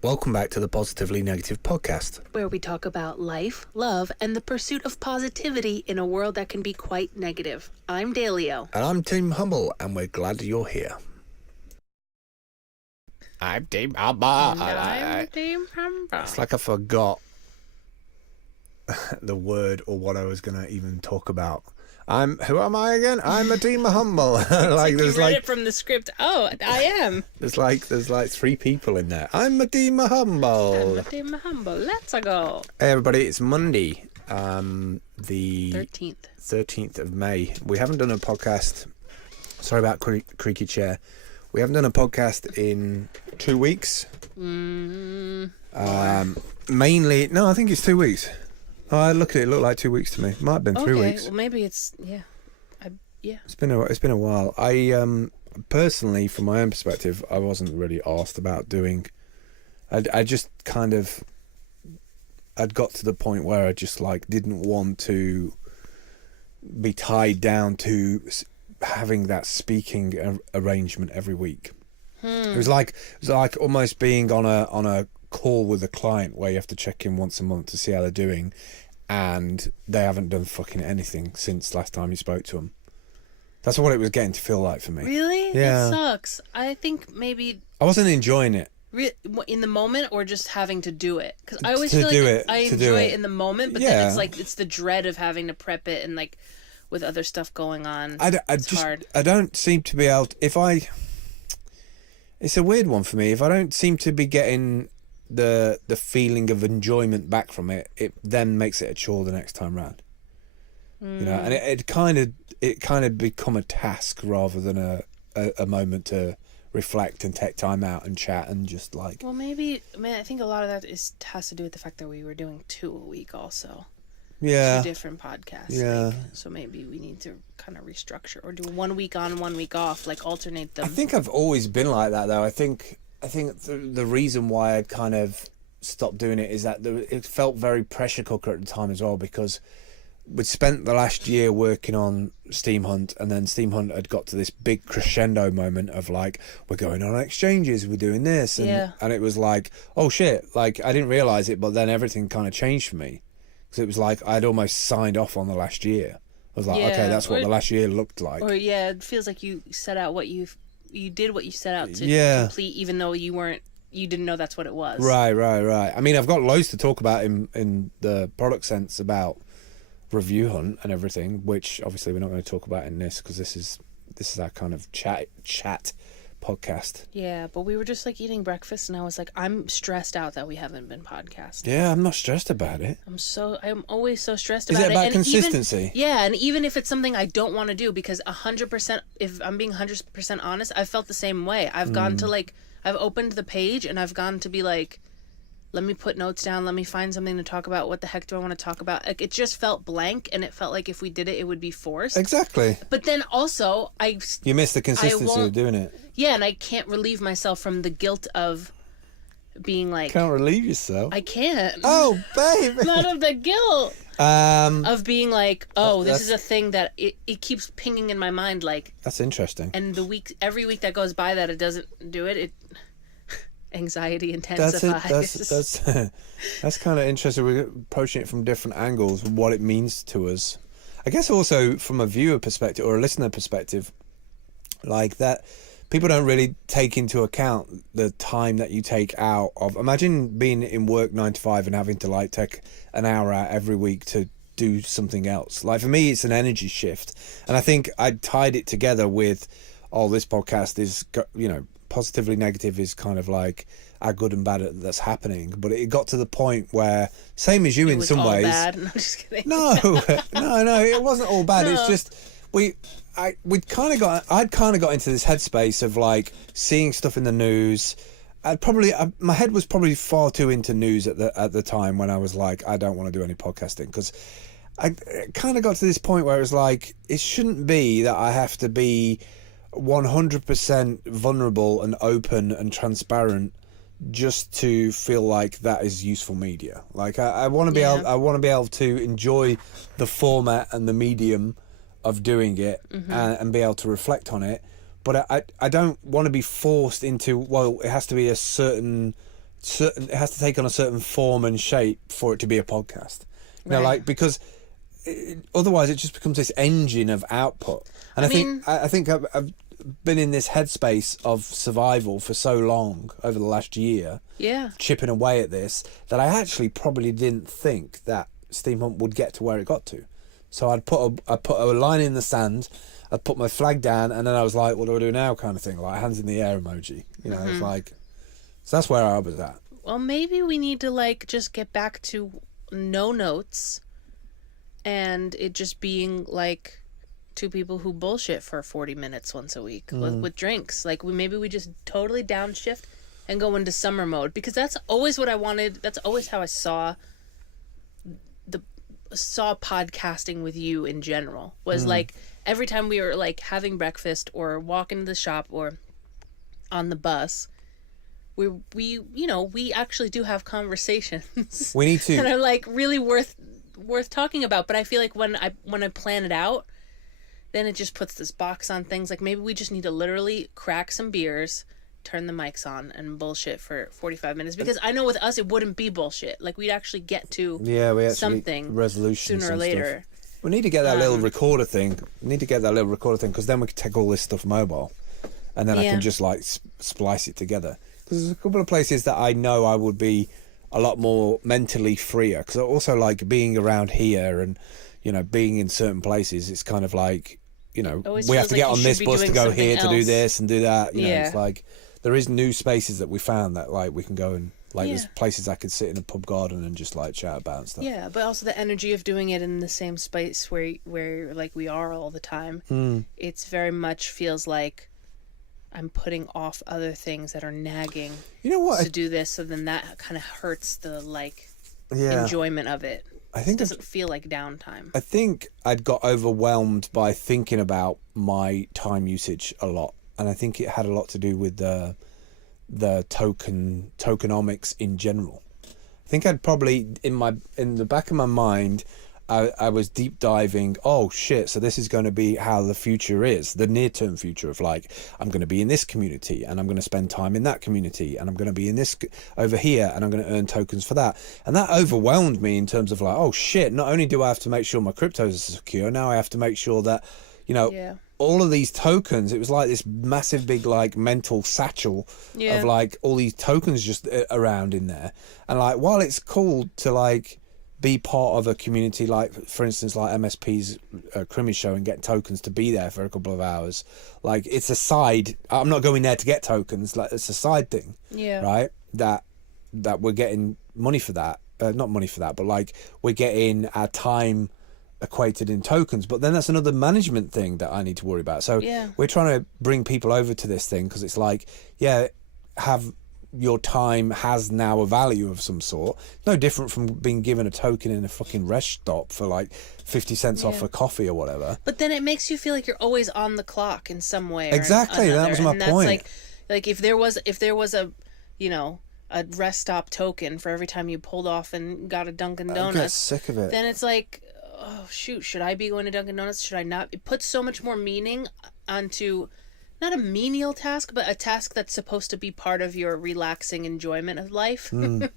Welcome back to the Positively Negative podcast, where we talk about life, love, and the pursuit of positivity in a world that can be quite negative. I'm Dayle. And I'm Team Humble, and we're glad you're here. I'm Team Humble. I'm Team Humble. It's like I forgot the word or what I was going to even talk about. Who am I again? I'm a Team Humble. like you read it from the script. Oh, I am. There's like three people in there. I'm a Team Humble. I'm a Team Humble. Let's go. Hey everybody, it's Monday, the 13th of May. We haven't done a podcast. Sorry about creaky chair. We haven't done a podcast in 2 weeks. Mainly, no, I think it's 2 weeks. Oh, I look at it. It looked like 2 weeks to me. Might have been 3 weeks. Well, maybe it's It's been a while. I personally, from my own perspective, I wasn't really asked about doing. I just kind of. I'd got to the point where I just didn't want to be tied down to having that speaking arrangement every week. It was like almost being on a call with a client where you have to check in once a month to see how they're doing, and they haven't done fucking anything since last time you spoke to them. That's what it was getting to feel like for me. Really? Yeah. That sucks. I think maybe I wasn't enjoying it. In the moment, or just having to do it, because I always feel like I enjoy it in the moment, but then it's the dread of having to prep it and with other stuff going on. It's hard. I don't seem to be able to, it's a weird one for me. If I don't seem to be getting the feeling of enjoyment back from it, it then makes it a chore the next time round. You know, and it kind of become a task rather than a moment to reflect and take time out and chat and just Well, maybe, I think a lot of that has to do with the fact that we were doing 2 a week also. Yeah. 2 different podcasts. Yeah. So maybe we need to kind of restructure or do 1 week on, 1 week off, alternate them. I think I've always been like that though. I think the reason why I kind of stopped doing it is that it felt very pressure cooker at the time as well, because we'd spent the last year working on Steam Hunt, and then Steam Hunt had got to this big crescendo moment of we're going on exchanges, we're doing this, and it was oh shit, I didn't realize it, but then everything kind of changed for me, because it was I'd almost signed off on the last year. I was okay, that's what the last year looked like. Or it feels like you set out what you did what you set out to complete, even though you didn't know that's what it was. Right. I mean, I've got loads to talk about in the product sense about Review Hunt and everything, which obviously we're not going to talk about in this, because this is our kind of chat podcast. Yeah, but we were just eating breakfast, and I was I'm stressed out that we haven't been podcasting. Yeah, I'm not stressed about it. I'm always so stressed about it. Is it about consistency? And even if it's something I don't want to do, because 100%, if I'm being 100% honest, I felt the same way. I've gone to I've opened the page and I've gone to be let me put notes down, let me find something to talk about. What the heck do I want to talk about? It just felt blank, and it felt like if we did it would be forced. Exactly. But then also you miss the consistency of doing it. Yeah, and I can't relieve myself from the guilt of being Can't relieve yourself? I can't. Oh, baby. Not of the guilt. Of being this is a thing that it keeps pinging in my mind That's interesting. And every week that goes by that it doesn't do it anxiety intensifies. That's kind of interesting. We're approaching it from different angles, what it means to us. I guess also from a viewer perspective or a listener perspective, that people don't really take into account the time that you take out of. Imagine being in work 9 to 5 and having to take an hour out every week to do something else. For me, it's an energy shift, and I think I tied it together with, this podcast is Positively Negative is kind of our good and bad that's happening, but it got to the point where, same as you in some ways. Bad. No, just kidding. No, it wasn't all bad. No. It's just I'd kind of got into this headspace of seeing stuff in the news. My head was probably far too into news at the time when I was I don't want to do any podcasting, because I kind of got to this point where it was it shouldn't be that I have to be 100% vulnerable and open and transparent just to feel like that is useful media. I want to be able to enjoy the format and the medium of doing it, and be able to reflect on it, but I don't want to be forced into, well, it has to be a certain it has to take on a certain form and shape for it to be a podcast. You know, Right. like, because otherwise it just becomes this engine of output. And I think I've been in this headspace of survival for so long over the last year, Yeah. chipping away at this, that I actually probably didn't think that Steampunk would get to where it got to. So I'd put a line in the sand, I'd put my flag down, and then I was like, what do I do now, kind of thing, like hands in the air emoji. You know, it's like, so that's where I was at. Well, maybe we need to like just get back to no notes and it just being like two people who bullshit for 40 minutes once a week with drinks. Like maybe we just totally downshift and go into summer mode, because that's always what I wanted. That's always how I saw podcasting with you in general, was like every time we were like having breakfast or walking to the shop or on the bus, we actually do have conversations. We need to. And are like really worth talking about. But I feel like when I plan it out, then it just puts this box on things. Like maybe we just need to literally crack some beers, turn the mics on, and bullshit for 45 minutes. Because I know with us it wouldn't be bullshit. Like we'd actually get to something resolutions sooner or later. Stuff. We need to get that little recorder thing. Because then we can take all this stuff mobile, and then I can just like splice it together. Because there's a couple of places that I know I would be a lot more mentally freer. Because I also like being around here, and you know, being in certain places. It's kind of like, you know, we have to get on this bus to go here to do this and do that. You know, it's like there is new spaces that we found that like we can go and like there's places I could sit in a pub garden and just like chat about and stuff. Yeah, but also the energy of doing it in the same space where like we are all the time. It's very much feels like I'm putting off other things that are nagging. You know what? To do this, so then that kind of hurts the like enjoyment of it. I think it doesn't feel like downtime. I think I'd got overwhelmed by thinking about my time usage a lot, and I think it had a lot to do with the tokenomics in general. I think I'd probably in the back of my mind, I was deep diving. Oh shit! So this is going to be how the future is, the near term future of like I'm going to be in this community and I'm going to spend time in that community and I'm going to be in this over here and I'm going to earn tokens for that. And that overwhelmed me in terms of like, oh shit! Not only do I have to make sure my cryptos are secure, now I have to make sure that, you know, all of these tokens. It was like this massive big like mental satchel of like all these tokens just around in there. And like while it's cool to like be part of a community, like for instance like MSP's Crimmage show, and get tokens to be there for a couple of hours, like it's a side. I'm not going there to get tokens, like it's a side thing, right? That we're getting money for that, not money for that, but like we're getting our time equated in tokens. But then that's another management thing that I need to worry about. So we're trying to bring people over to this thing because it's like, have your time has now a value of some sort. No different from being given a token in a fucking rest stop for like 50 cents off a coffee or whatever. But then it makes you feel like you're always on the clock in some way. Exactly, that was my point. Like if there was a, you know, a rest stop token for every time you pulled off and got a Dunkin' Donuts, I get sick of it. Then it's like, oh shoot, should I be going to Dunkin' Donuts? Should I not? It puts so much more meaning onto not a menial task, but a task that's supposed to be part of your relaxing enjoyment of life. And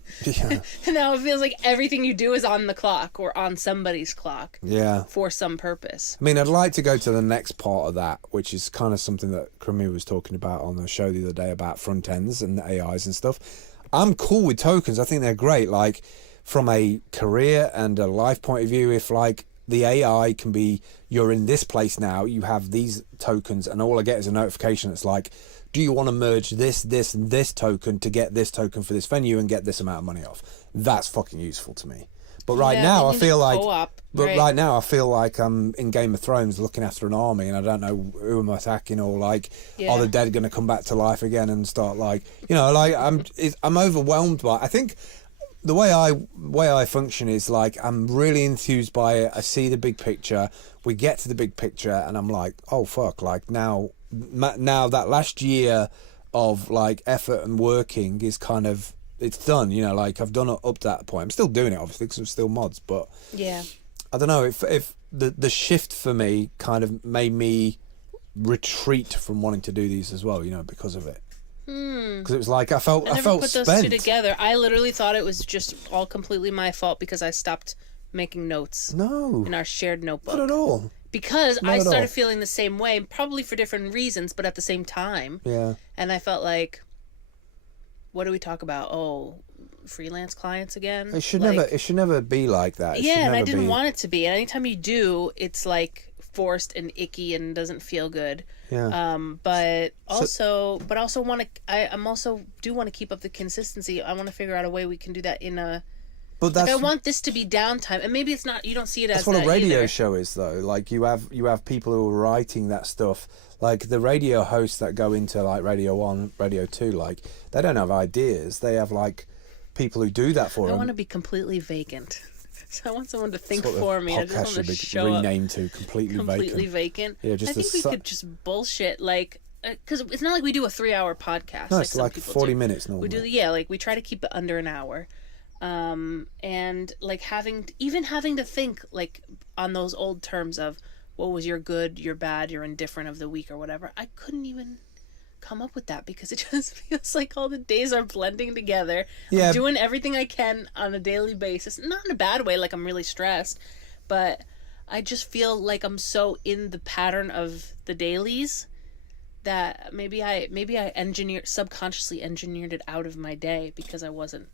now it feels like everything you do is on the clock or on somebody's clock. For some purpose. I mean, I'd like to go to the next part of that, which is kind of something that Crummy was talking about on the show the other day about front ends and AIs and stuff. I'm cool with tokens. I think they're great. Like from a career and a life point of view, if like the AI can be, you're in this place now, you have these tokens, and all I get is a notification that's like, do you want to merge this, and this token to get this token for this venue and get this amount of money off? That's fucking useful to me. But right now I feel like I'm in Game of Thrones looking after an army and I don't know who I'm attacking, or like are the dead going to come back to life again and start like, you know, like I'm overwhelmed by it. I think the way I function is like I'm really enthused by it. I see the big picture. We get to the big picture, and I'm like, oh fuck! Like now that last year of like effort and working is kind of, it's done. You know, like I've done it up to that point. I'm still doing it obviously because I'm still mods, but I don't know if the shift for me kind of made me retreat from wanting to do these as well. You know, because of it. Because it was like I felt I never put spent. those two together. I literally thought it was just all completely my fault because I stopped making notes No, in our shared notebook. not at all. Because Not I at started all. feeling the same way, probably for different reasons, but at the same time. Yeah. And I felt like, what do we talk about? Oh, freelance clients again? It should Like, never. It should never be like that. It should yeah, and I never didn't be. want it to be. And anytime you do, it's like forced and icky and doesn't feel good. Yeah. But also want to. I'm also do want to keep up the consistency. I want to figure out a way we can do that in a. But that's Like I want this to be downtime, and maybe it's not. You don't see it as that's what a that radio either. show is, though. Like you have people who are writing that stuff. Like the radio hosts that go into like Radio 1, Radio 2, like they don't have ideas. They have like people who do that for I them. want to be completely vacant. So I want someone to think That's what for the me. I just podcast want should to be show up renamed to completely vacant. Yeah, just I think a we su- could just bullshit like because it's not like we do a 3-hour podcast. No, like it's some like people 40 do. minutes We normally. do like we try to keep it under an hour, and like having to think like on those old terms of what was your good, your bad, your indifferent of the week or whatever. I couldn't even come up with that because it just feels like all the days are blending together. Yeah. I'm doing everything I can on a daily basis, not in a bad way, like I'm really stressed, but I just feel like I'm so in the pattern of the dailies that maybe I subconsciously engineered it out of my day because I wasn't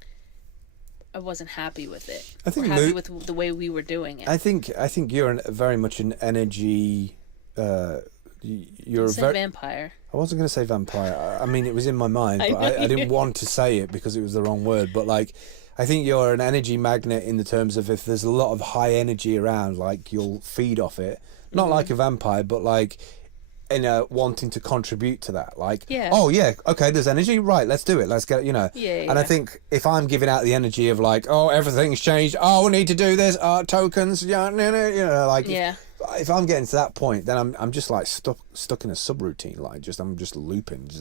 happy with it. I think or happy with the way we were doing it. I think you're very much an energy. You're a Say very. vampire. I wasn't going to say vampire. I mean, it was in my mind, I but know I didn't want to say it because it was the wrong word. But like, I think you're an energy magnet in the terms of if there's a lot of high energy around, like you'll feed off it. Not like a vampire, but like in a wanting to contribute to that. Like, Yeah. oh yeah, okay, there's energy, right? Let's do it. Let's get, Yeah, And I yeah. think if I'm giving out the energy of like, oh, everything's changed. Oh, we need to do this. Tokens. Yeah, no, like. Yeah. If I'm getting to that point, then I'm just like stuck in a subroutine, like I'm just looping.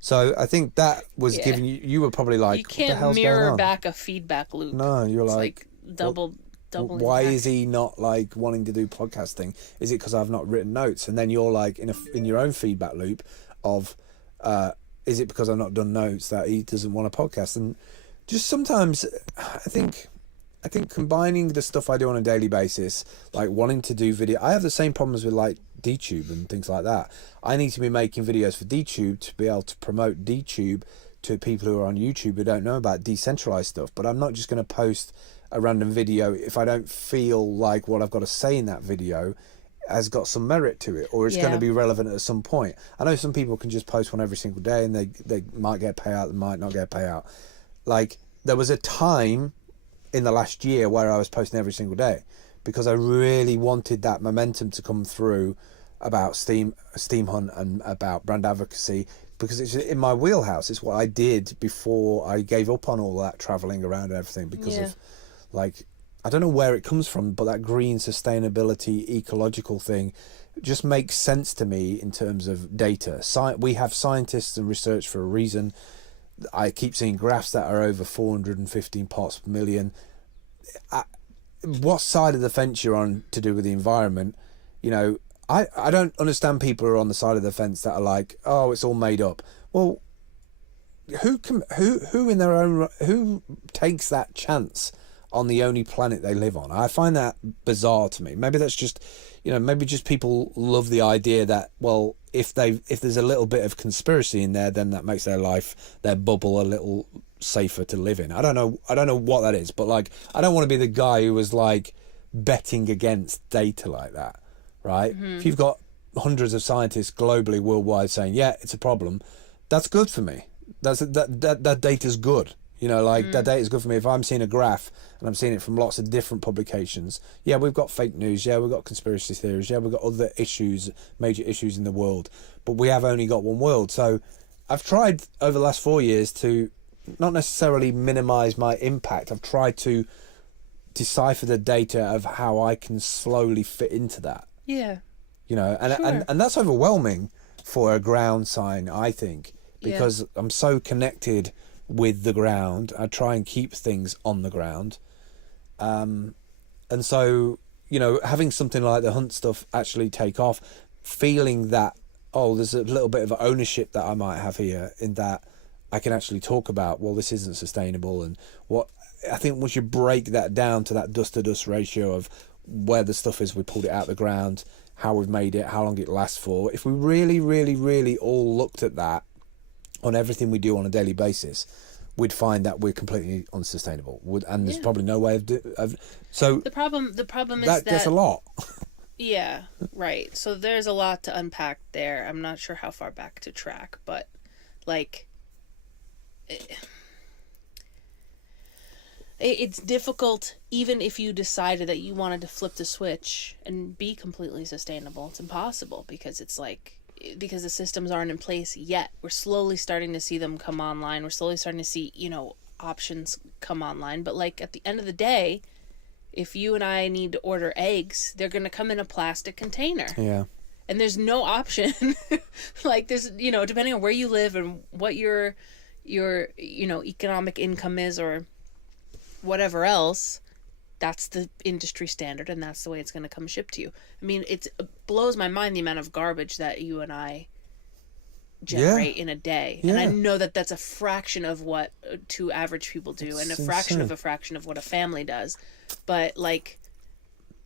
So I think that was Yeah. giving you were probably like, You what the can't hell's going mirror on? back a feedback loop. No, you're It's like, doubling. why back. is he not like wanting to do podcasting? Is it because I've not written notes? And then you're like in your own feedback loop of, is it because I've not done notes that he doesn't want a podcast? And just sometimes I think combining the stuff I do on a daily basis, like wanting to do video, I have the same problems with like DTube and things like that. I need to be making videos for DTube to be able to promote DTube to people who are on YouTube who don't know about decentralized stuff. But I'm not just going to post a random video if I don't feel like what I've got to say in that video has got some merit to it, or it's going Yeah. to be relevant at some point. I know some people can just post one every single day and they might get a payout, they might not get a payout. Like there was a time in the last year where I was posting every single day because I really wanted that momentum to come through about Steam Hunt and about brand advocacy because it's in my wheelhouse. It's what I did before I gave up on all that traveling around and everything because Yeah. of like, I don't know where it comes from, but that green sustainability ecological thing just makes sense to me in terms of data. We have scientists and research for a reason. I keep seeing graphs that are over 415 parts per million. What side of the fence you're on to do with the environment? I don't understand people who are on the side of the fence that are like, oh, it's all made up. Well, who takes that chance on the only planet they live on? I find that bizarre to me. Maybe that's just, maybe just people love the idea that, well, if there's a little bit of conspiracy in there, then that makes their bubble a little safer to live in. I don't know what that is, but like, I don't want to be the guy who was like betting against data like that, right? If you've got hundreds of scientists globally, worldwide saying, yeah, it's a problem, that's good for me. That data's good. That data is good for me. If I'm seeing a graph and I'm seeing it from lots of different publications, yeah, we've got fake news, yeah, we've got conspiracy theories, yeah, we've got other issues, major issues in the world, but we have only got one world. So I've tried over the last 4 years to not necessarily minimize my impact. I've tried to decipher the data of how I can slowly fit into that. Yeah. And Sure. and that's overwhelming for a ground sign, I think, because I'm so connected with the ground. I try and keep things on the ground. And so, having something like the hunt stuff actually take off, feeling that oh, there's a little bit of ownership that I might have here, in that I can actually talk about, well, this isn't sustainable. And what I think, once you break that down to that dust to dust ratio of where the stuff is, we pulled it out of the ground, how we've made it, how long it lasts for. If we really, really, really all looked at that on everything we do on a daily basis, we'd find that we're completely unsustainable. And there's probably no way of so the problem is that that's a lot. Yeah, right. So there's a lot to unpack there. I'm not sure how far back to track, but like it's difficult. Even if you decided that you wanted to flip the switch and be completely sustainable, it's impossible, because the systems aren't in place yet. We're slowly starting to see them come online. We're slowly starting to see, options come online. But like at the end of the day, if you and I need to order eggs, they're going to come in a plastic container. Yeah. And there's no option. Like there's, depending on where you live and what your economic income is or whatever else, that's the industry standard, and that's the way it's going to come shipped to you. I mean, it blows my mind the amount of garbage that you and I generate in a day. Yeah. And I know that that's a fraction of what two average people do, and a fraction of what a family does. But like,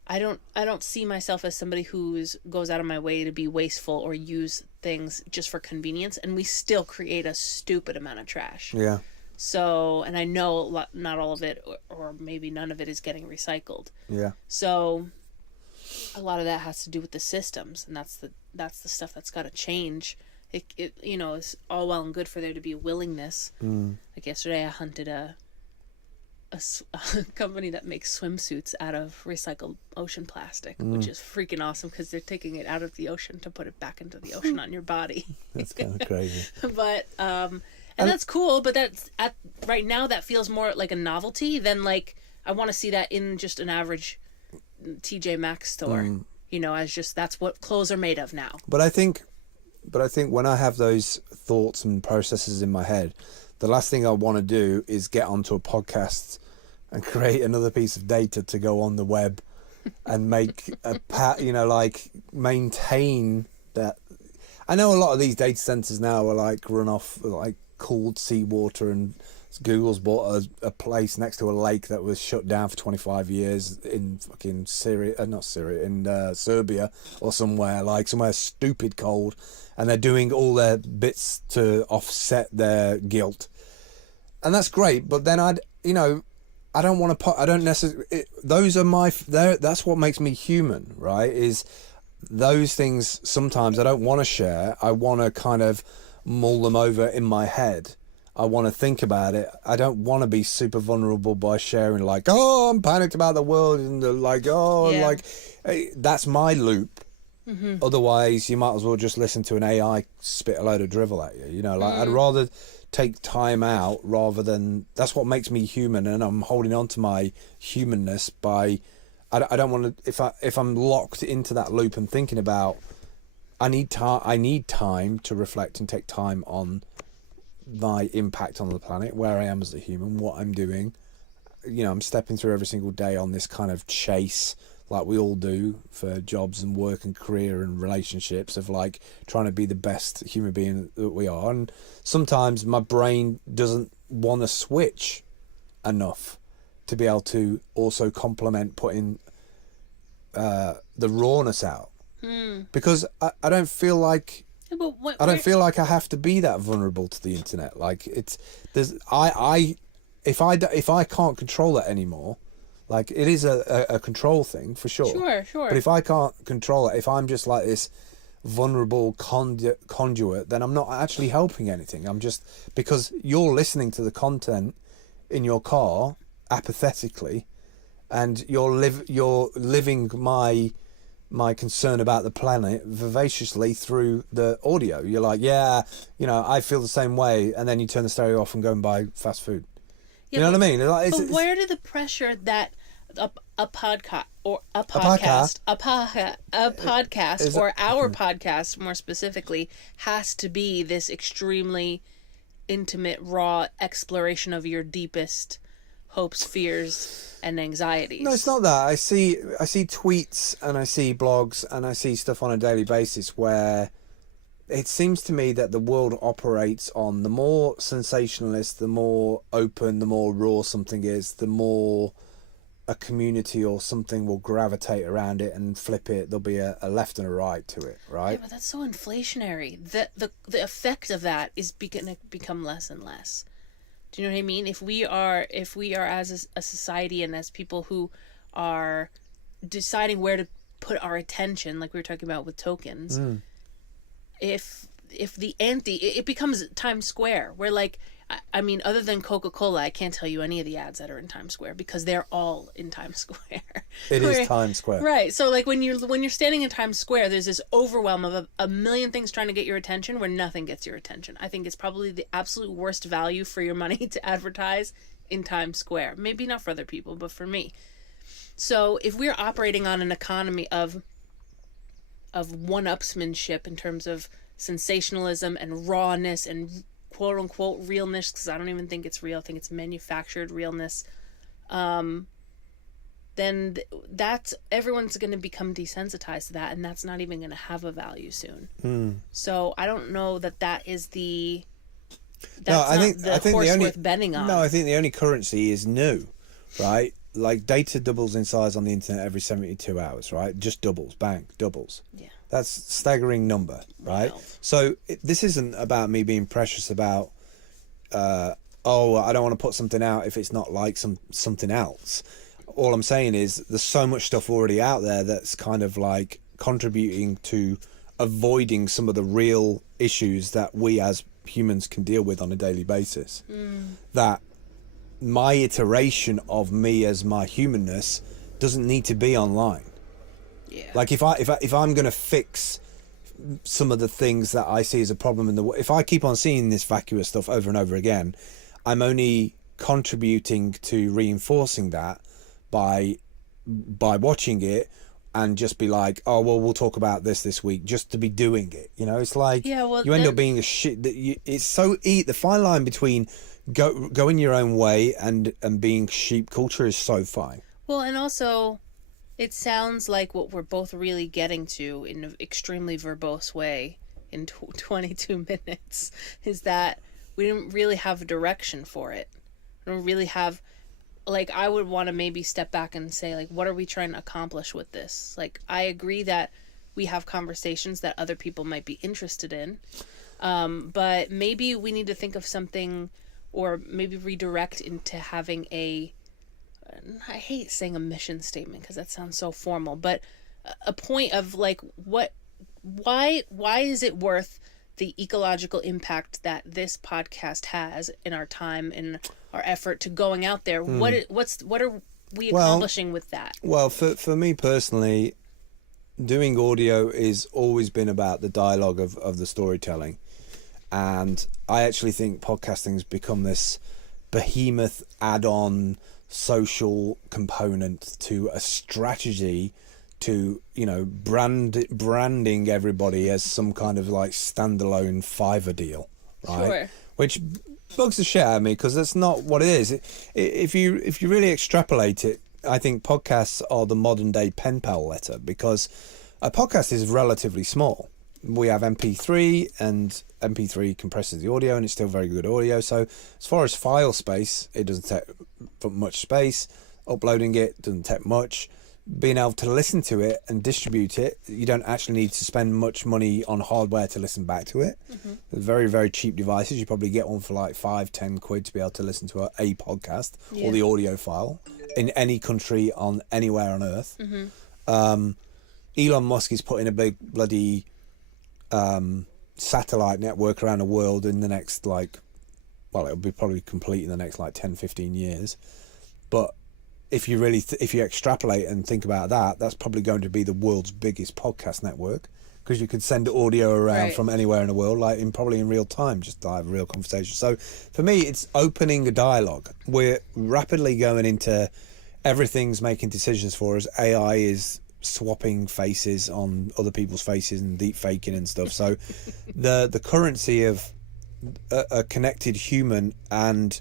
I don't see myself as somebody who goes out of my way to be wasteful or use things just for convenience, and we still create a stupid amount of trash. Yeah. So, and I know not all of it, or maybe none of it, is getting recycled. Yeah. So a lot of that has to do with the systems, and that's the stuff that's got to change. It it's all well and good for there to be a willingness. Like yesterday I hunted a company that makes swimsuits out of recycled ocean plastic, which is freaking awesome, because they're taking it out of the ocean to put it back into the ocean on your body. That's kind of crazy. But and that's cool, but that's right now that feels more like a novelty than like I want to see that in just an average TJ Maxx store. As just that's what clothes are made of now. But I think when I have those thoughts and processes in my head, the last thing I want to do is get onto a podcast and create another piece of data to go on the web and make maintain that. I know a lot of these data centers now are like run off like cooled seawater, and Google's bought a place next to a lake that was shut down for 25 years in fucking Serbia or somewhere stupid cold, and they're doing all their bits to offset their guilt, and that's great. But then I don't want to I don't necessarily, those are that's what makes me human, right? Is those things sometimes I don't want to share. I want to kind of mull them over in my head. I want to think about it. I don't want to be super vulnerable by sharing like, oh, I'm panicked about the world, and that's my loop. Otherwise you might as well just listen to an AI spit a load of drivel at you. I'd rather take time out rather than, that's what makes me human, and I'm holding on to my humanness by, I don't want to, if I'm locked into that loop and thinking about, I need time to reflect and take time on my impact on the planet, where I am as a human, what I'm doing. I'm stepping through every single day on this kind of chase, like we all do for jobs and work and career and relationships, of like trying to be the best human being that we are. And sometimes my brain doesn't want to switch enough to be able to also complement putting the rawness out. Because I don't feel like I don't feel like I have to be that vulnerable to the internet. Like if I can't control that anymore, like it is a control thing for sure. Sure. But if I can't control it, if I'm just like this vulnerable conduit, then I'm not actually helping anything. I'm just, because you're listening to the content in your car apathetically, and you're living my concern about the planet vivaciously through the audio. You're like, I feel the same way, and then you turn the stereo off and go and buy fast food. You know what I mean? But where did the pressure that a podcast or our podcast more specifically has to be this extremely intimate, raw exploration of your deepest hopes, fears, and anxieties? No, it's not that. I see tweets and I see blogs and I see stuff on a daily basis where it seems to me that the world operates on the more sensationalist, the more open, the more raw something is, the more a community or something will gravitate around it and flip it. There'll be a left and a right to it, right? Yeah, but that's so inflationary. The effect of that is going to become less and less. Do you know what I mean? If we are as a society and as people who are deciding where to put our attention, like we were talking about with tokens, if it becomes Times Square, where like, I mean, other than Coca-Cola, I can't tell you any of the ads that are in Times Square because they're all in Times Square. It is Times Square. Right. So like when you're standing in Times Square, there's this overwhelm of a million things trying to get your attention where nothing gets your attention. I think it's probably the absolute worst value for your money to advertise in Times Square. Maybe not for other people, but for me. So if we're operating on an economy of one-upsmanship in terms of sensationalism and rawness and quote unquote realness, because I don't even think it's real, I think it's manufactured realness, then that's everyone's going to become desensitized to that, and that's not even going to have a value soon. So I don't know that is the I think horse worth betting on. No, I think the only currency is new, right? Like data doubles in size on the internet every 72 hours, right? Just doubles, bang, doubles. Yeah. That's a staggering number, right? Wow. So this isn't about me being precious about, I don't want to put something out if it's not like something else. All I'm saying is there's so much stuff already out there that's kind of like contributing to avoiding some of the real issues that we as humans can deal with on a daily basis. That my iteration of me as my humanness doesn't need to be online. Yeah. Like if I'm going to fix some of the things that I see as a problem in the world, if I keep on seeing this vacuous stuff over and over again, I'm only contributing to reinforcing that by watching it and just be like, oh well, we'll talk about this week, just to be doing it. You know, it's like you end up being a shit. It's so the fine line between going your own way and being sheep culture is so fine. Well, and also, it sounds like what we're both really getting to in an extremely verbose way in 22 minutes is that we didn't really have a direction for it. We don't really have, like, I would want to maybe step back and say, like, what are we trying to accomplish with this? Like, I agree that we have conversations that other people might be interested in, but maybe we need to think of something, or maybe redirect into having I hate saying a mission statement because that sounds so formal, but a point of like, why is it worth the ecological impact that this podcast has in our time and our effort to going out there? What are we accomplishing with that? Well, for me personally, doing audio is always been about the dialogue of the storytelling. And I actually think podcasting's become this behemoth add-on social component to a strategy to, you know, branding everybody as some kind of like standalone Fiverr deal, right? Sure. Which bugs the shit out of me because that's not what it is. If you really extrapolate it, I think podcasts are the modern day pen pal letter, because a podcast is relatively small. We have MP3, and MP3 compresses the audio, and it's still very good audio. So as far as file space, it doesn't take much space. Uploading it doesn't take much. Being able to listen to it and distribute it, you don't actually need to spend much money on hardware to listen back to it. Very, very cheap devices. You probably get one for like £5-10 to be able to listen to a podcast or the audio file in any country on anywhere on Earth. Elon Musk is putting a big bloody satellite network around the world in the next it'll be probably complete in the next 10-15 years. But if you really if you extrapolate and think about that, that's probably going to be the world's biggest podcast network, because you could send audio around from anywhere in the world, probably in real time, just to have a real conversation. So for me, it's opening a dialogue. We're rapidly going into everything's making decisions for us. AI is swapping faces on other people's faces and deep faking and stuff. So the currency of a connected human and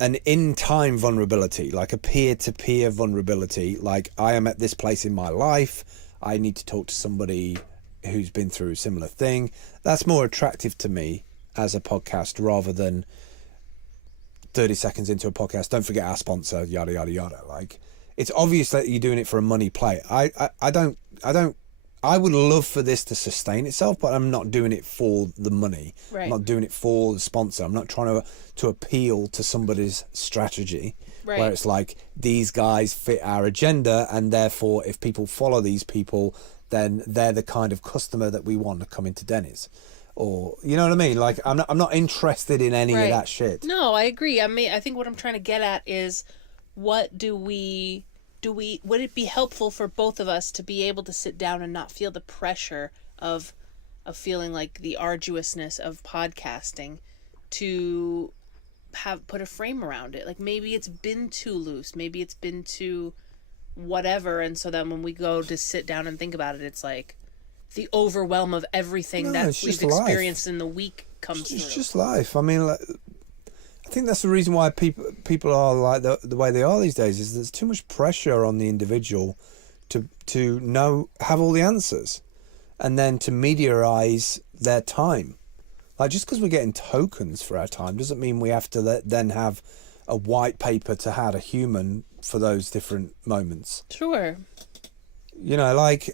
an in-time vulnerability, like a peer-to-peer vulnerability, like I am at this place in my life, I need to talk to somebody who's been through a similar thing. That's more attractive to me as a podcast rather than 30 seconds into a podcast, don't forget our sponsor, yada yada yada. Like, it's obvious that you're doing it for a money play. I would love for this to sustain itself, but I'm not doing it for the money. Right. I'm not doing it for the sponsor. I'm not trying to appeal to somebody's strategy, right. where it's like, these guys fit our agenda, and therefore if people follow these people, then they're the kind of customer that we want to come into Denny's. Or, you know what I mean? Like, I'm not interested in any right. of that shit. No, I agree. I mean, I think what I'm trying to get at is, would it be helpful for both of us to be able to sit down and not feel the pressure of feeling like the arduousness of podcasting, to put a frame around it? Like, maybe it's been too loose, maybe it's been too whatever, and so then when we go to sit down and think about it, it's like the overwhelm of everything that we've experienced in the week comes through. It's just life. I mean, like, I think that's the reason why people are like the way they are these days, is there's too much pressure on the individual to have all the answers, and then to mediaize their time. Like, just because we're getting tokens for our time doesn't mean we have to then have a white paper to how to human for those different moments. Sure. You know, like,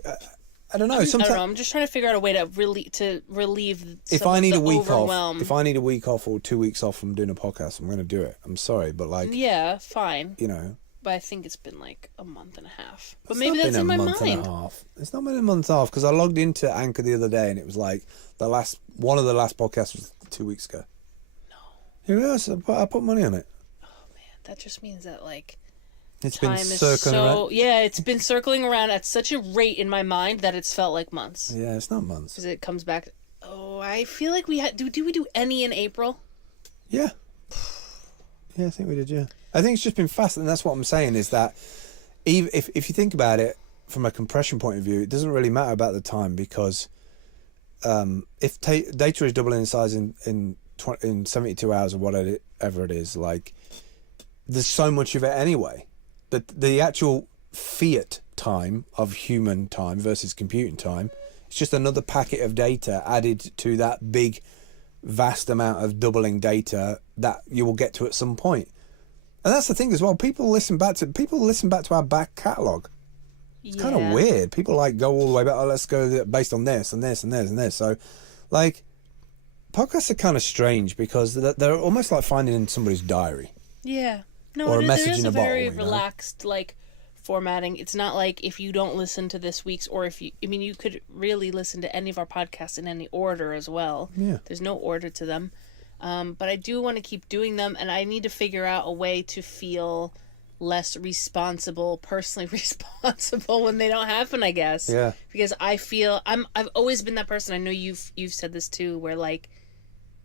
I don't know. Sometimes I'm just trying to figure out a way to relieve. If I need a week overwhelm. off, if I need a week off or 2 weeks off from doing a podcast, I'm going to do it. I'm sorry, but like, yeah, fine. You know, but I think it's been like a month and a half. But maybe that's in my mind. It's not been a month and a half, because I logged into Anchor the other day and it was like one of the last podcasts was 2 weeks ago. No. Yes, I put money on it. Oh man, that just means that like. It's been circling around. Yeah, it's been circling around at such a rate in my mind that it's felt like months. Yeah, it's not months. Because it comes back. Oh, I feel like we had. Do we do any in April? Yeah. Yeah, I think we did. Yeah, I think it's just been fast, and that's what I'm saying is that, even if you think about it from a compression point of view, it doesn't really matter about the time, because if data is doubling in size in 72 hours or whatever it is, like, there's so much of it anyway. The actual fiat time of human time versus computing time, it's just another packet of data added to that big, vast amount of doubling data that you will get to at some point. And that's the thing as well. People listen back to our back catalogue. It's kind of weird. People like go all the way back. Oh, let's go based on this and this and this and this. So, like, podcasts are kind of strange because they're almost like finding in somebody's diary. Yeah. No, or a message there is in a very bottle, relaxed, like, formatting. It's not like if you don't listen to this week's, or if you, I mean, you could really listen to any of our podcasts in any order as well. Yeah. There's no order to them. But I do want to keep doing them, and I need to figure out a way to feel less personally responsible when they don't happen, I guess. Yeah. Because I feel I've always been that person. I know you've said this too, where like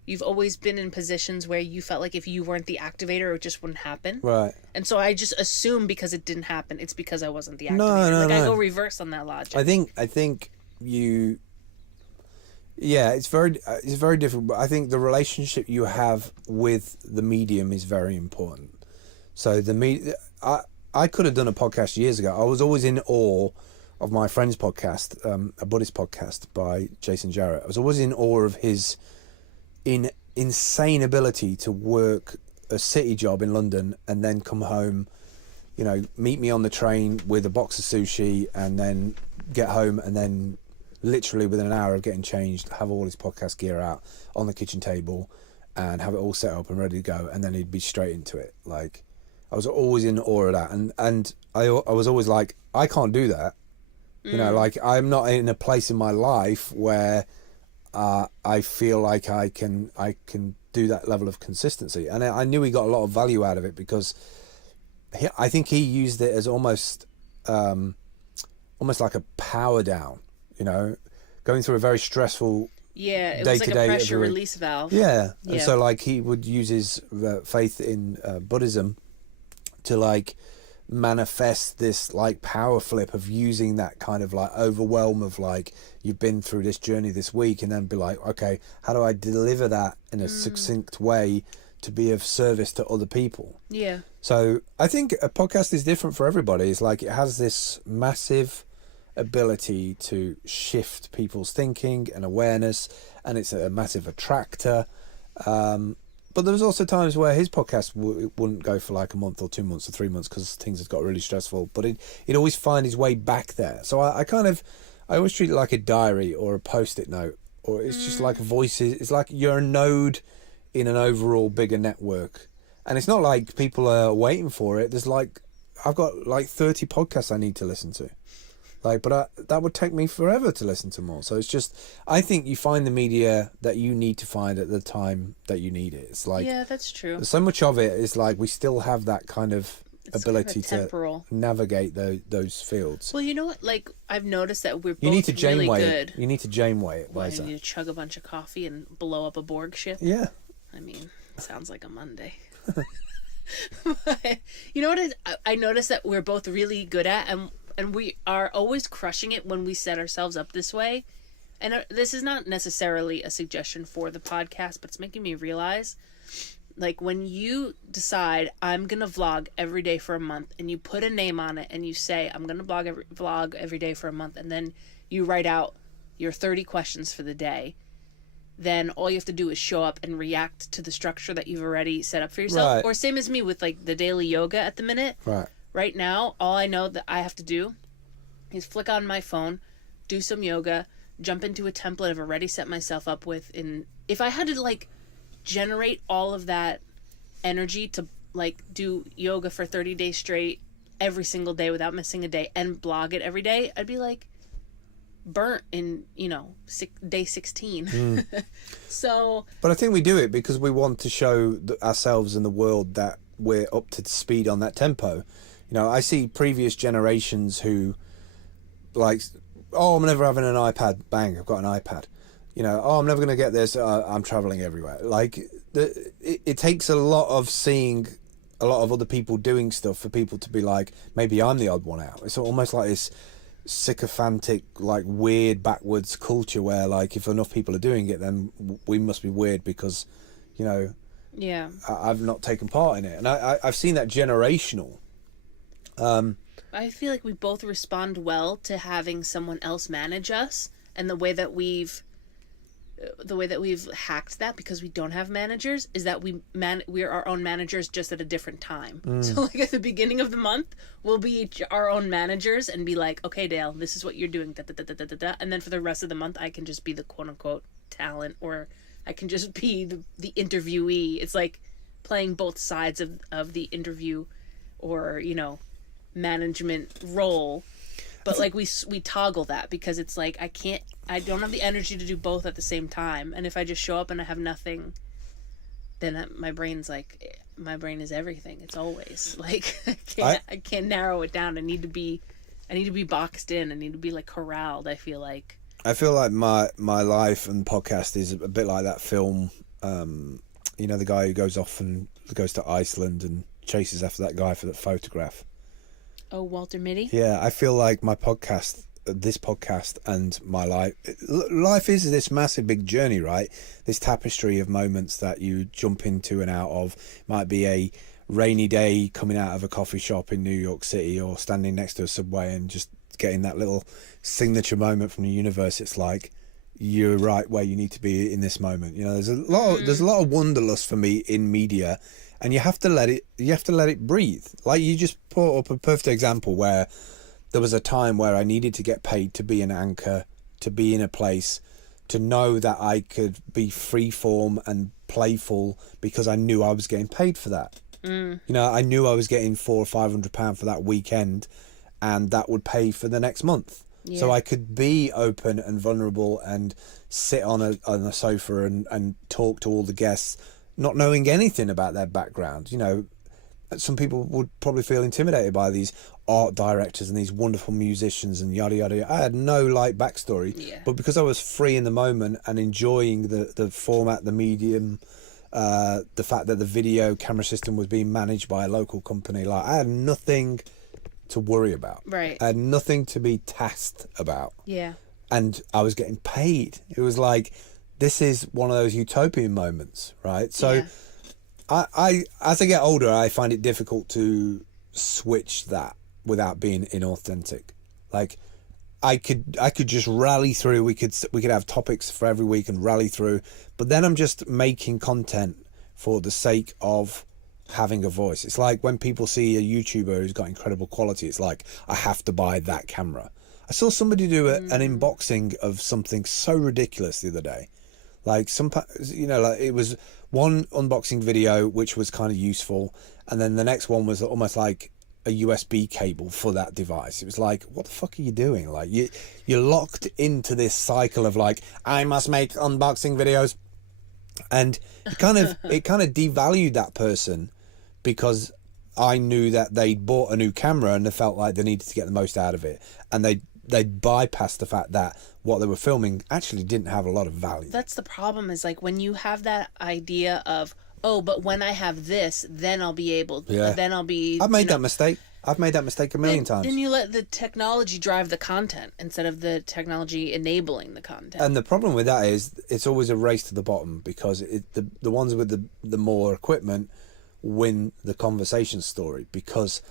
you've always been in positions where you felt like if you weren't the activator, it just wouldn't happen. Right. And so I just assume because it didn't happen, it's because I wasn't the activator. No. I go reverse on that logic. I think you. Yeah, it's very difficult. But I think the relationship you have with the medium is very important. So I could have done a podcast years ago. I was always in awe of my friend's podcast, a Buddhist podcast by Jason Jarrett. I was always in awe of his insane ability to work a city job in London and then come home, meet me on the train with a box of sushi, and then get home and then literally within an hour of getting changed, have all his podcast gear out on the kitchen table and have it all set up and ready to go, and then he'd be straight into it. Like, I was always in awe of that, and I was always like, I can't do that. Like, I'm not in a place in my life where I feel like I can do that level of consistency. And I knew he got a lot of value out of it because I think he used it as almost like a power down, going through a very stressful it was like a pressure release valve. Yeah. And so like he would use his faith in Buddhism to like manifest this like power flip of using that kind of like overwhelm of like, you've been through this journey this week, and then be like, okay, how do I deliver that in a succinct way to be of service to other people? So I think a podcast is different for everybody. It's like it has this massive ability to shift people's thinking and awareness, and it's a massive attractor. But there was also times where his podcast wouldn't go for like a month or 2 months or 3 months because things had got really stressful. But he'd always find his way back there. So I always treat it like a diary or a post-it note, or it's just like voices. It's like you're a node in an overall bigger network. And it's not like people are waiting for it. I've got like 30 podcasts I need to listen to. But that would take me forever to listen to more. So it's just, I think you find the media that you need to find at the time that you need it. It's like, yeah, that's true. So much of it is like we still have that kind of ability to navigate those fields. Well, you know what? Like, I've noticed that we're both You need to really Janeway good. it. You need to Janeway it. Why, you need to chug a bunch of coffee and blow up a Borg ship? Yeah. I mean, sounds like a Monday. But, you know what? I noticed that we're both really good at, and we are always crushing it when we set ourselves up this way. And this is not necessarily a suggestion for the podcast, but it's making me realize, like, when you decide I'm gonna vlog every day for a month, and you put a name on it, and you say I'm gonna vlog every day for a month, and then you write out your 30 questions for the day, then all you have to do is show up and react to the structure that you've already set up for yourself. Right. Or same as me with like the daily yoga at the minute. Right. Right now, all I know that I have to do is flick on my phone, do some yoga, jump into a template I've already set myself up with. And if I had to like generate all of that energy to like do yoga for 30 days straight every single day without missing a day and blog it every day, I'd be like burnt in, day 16. So, but I think we do it because we want to show ourselves and the world that we're up to speed on that tempo. I see previous generations who like, oh, I'm never having an iPad. Bang, I've got an iPad. Oh, I'm never going to get this. I'm traveling everywhere. Like, it takes a lot of seeing a lot of other people doing stuff for people to be like, maybe I'm the odd one out. It's almost like this sycophantic, like, weird backwards culture where, like, if enough people are doing it, then we must be weird because, yeah, I've not taken part in it. And I've seen that generational. I feel like we both respond well to having someone else manage us, and the way that we've hacked that, because we don't have managers, is that we're our own managers, just at a different time. So like at the beginning of the month, we'll be our own managers and be like, okay, Dayle, this is what you're doing, da, da, da, da, da, da. And then for the rest of the month, I can just be the quote unquote talent, or I can just be the interviewee. It's like playing both sides of the interview or management role, but like we toggle that, because it's like I don't have the energy to do both at the same time. And if I just show up and I have nothing, then my brain is everything. It's always like I can't narrow it down. I need to be boxed in. I need to be like corralled. I feel like my life and podcast is a bit like that film, the guy who goes off and goes to Iceland and chases after that guy for that photograph. Oh, Walter Mitty? Yeah, I feel like this podcast and my life is this massive big journey, right? This tapestry of moments that you jump into and out of. Might be a rainy day coming out of a coffee shop in New York City, or standing next to a subway and just getting that little signature moment from the universe. It's like you're right where you need to be in this moment. There's a lot of wanderlust for me in media. And you have to let it breathe. Like, you just put up a perfect example where there was a time where I needed to get paid to be an anchor, to be in a place, to know that I could be free form and playful, because I knew I was getting paid for that. I knew I was getting £400 or £500 for that weekend, and that would pay for the next month. Yeah. So I could be open and vulnerable and sit on a sofa and talk to all the guests, not knowing anything about their background. Some people would probably feel intimidated by these art directors and these wonderful musicians and yada yada yada. I had no backstory, but because I was free in the moment and enjoying the format, the medium, the fact that the video camera system was being managed by a local company, like, I had nothing to worry about. Right. I had nothing to be tasked about. Yeah. And I was getting paid. It was like, this is one of those utopian moments, right? So I as I get older, I find it difficult to switch that without being inauthentic. Like, I could just rally through. We could have topics for every week and rally through. But then I'm just making content for the sake of having a voice. It's like when people see a YouTuber who's got incredible quality, it's like, I have to buy that camera. I saw somebody do an unboxing of something so ridiculous the other day. Like like it was one unboxing video which was kind of useful, and then the next one was almost like a USB cable for that device. It was like, what the fuck are you doing? Like you're locked into this cycle of like, I must make unboxing videos, and it kind of devalued that person, because I knew that they'd bought a new camera and they felt like they needed to get the most out of it, and they bypassed the fact that what they were filming actually didn't have a lot of value. That's the problem, is like when you have that idea of, oh, but when I have this, then I'll be able to, then I'll be... I've made that mistake. I've made that mistake a million times. Then you let the technology drive the content instead of the technology enabling the content. And the problem with that is it's always a race to the bottom, because the ones with the more equipment win the conversation story, because